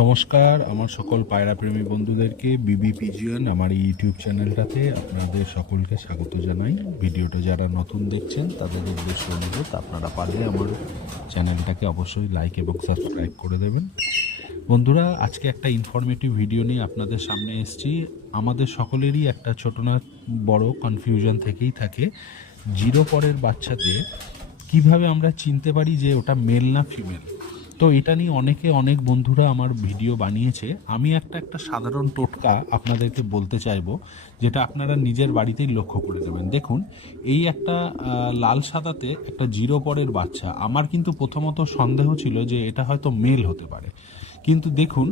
নমস্কার আমার সকল পায়রা প্রেমী বন্ধুদেরকে বিবি পিজিয়ন আমার এই ইউটিউব চ্যানেলটাতে আপনাদের সকলকে স্বাগত জানাই। ভিডিওটা যারা নতুন দেখছেন তাদের উদ্দেশ্য অনুরোধ, আপনারা পারলে আমার চ্যানেলটাকে অবশ্যই লাইক এবং সাবস্ক্রাইব করে দেবেন। বন্ধুরা, আজকে একটা ইনফরমেটিভ ভিডিও নিয়ে আপনাদের সামনে এসেছি। আমাদের সকলেরই একটা ছোট না বড় কনফিউশন থেকেই থাকে, জিরো পরের বাচ্চাদের কিভাবে আমরা চিনতে পারি যে ওটা মেল না ফিমেল। তো এটা নিয়ে অনেক বন্ধুরা আমার ভিডিও বানিয়েছে। আমি একটা সাধারণ টোটকা আপনাদেরকে বলতে চাইবো, যেটা আপনারা নিজের বাড়িতেই লক্ষ্য করে দেবেন। দেখুন, এই একটা লাল সাদাতে একটা জিরো পরের বাচ্চা, আমার কিন্তু প্রথমত সন্দেহ ছিল যে এটা হয়তো মেল হতে পারে, কিন্তু দেখুন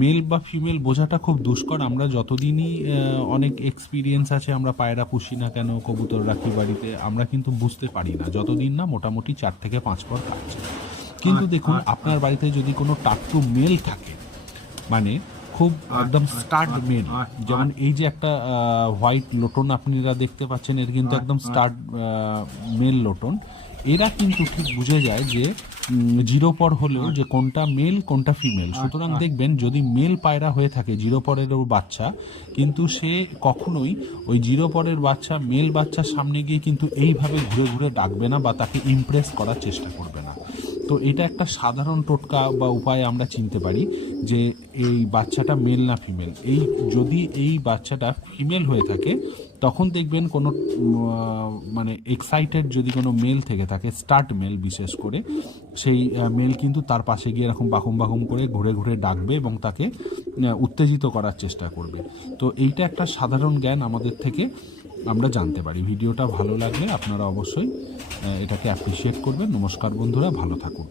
মেল বা ফিমেল বোঝাটা খুব দুষ্কর। আমরা যতদিনই অনেক এক্সপিরিয়েন্স আছে, আমরা পায়রা পুষি না কেন, কবুতর রাখি বাড়িতে, আমরা কিন্তু বুঝতে পারি না যতদিন না মোটামুটি 4 থেকে 5 পর কাটছে। কিন্তু দেখুন, আপনার বাড়িতে যদি কোনো টাট্টু মেল থাকে, মানে খুব একদম স্টার্ট মেল, যেমন এই যে একটা হোয়াইট লোটন আপনারা দেখতে পাচ্ছেন, এর কিন্তু একদম স্টার্ট মেল লোটন, এরা কিন্তু ঠিক বুঝে যায় যে জিরো পর হলেও যে কোনটা মেল কোনটা ফিমেল। সুতরাং দেখবেন, যদি মেল পায়রা হয়ে থাকে জিরো পরেরও বাচ্চা, কিন্তু সে কখনোই ওই জিরো পরের বাচ্চা মেল বাচ্চার সামনে গিয়ে কিন্তু এইভাবে ঘুরে ঘুরে ডাকবে না বা তাকে ইমপ্রেস করার চেষ্টা করবে না। তো এটা একটা সাধারণ টোটকা বা উপায় আমরা চিনতে পারি যে এই বাচ্চাটা মেল না ফিমেল। যদি এই বাচ্চাটা ফিমেল হয়ে থাকে, তখন দেখবেন কোনো মানে এক্সাইটেড যদি কোনো মেল থেকে থাকে, স্টার্ট মেল বিশেষ করে, সেই মেল কিন্তু তার পাশে গিয়ে এরকম বাকুম করে ঘুরে ঘুরে ডাকবে এবং তাকে উত্তেজিত করার চেষ্টা করবে। তো এইটা একটা সাধারণ জ্ঞান আমাদের থেকে আমরা জানতে পারি। ভিডিওটা ভালো লাগলে আপনারা অবশ্যই এটাকে অ্যাপ্রিসিয়েট করবেন। নমস্কার বন্ধুরা, ভালো থাকুন।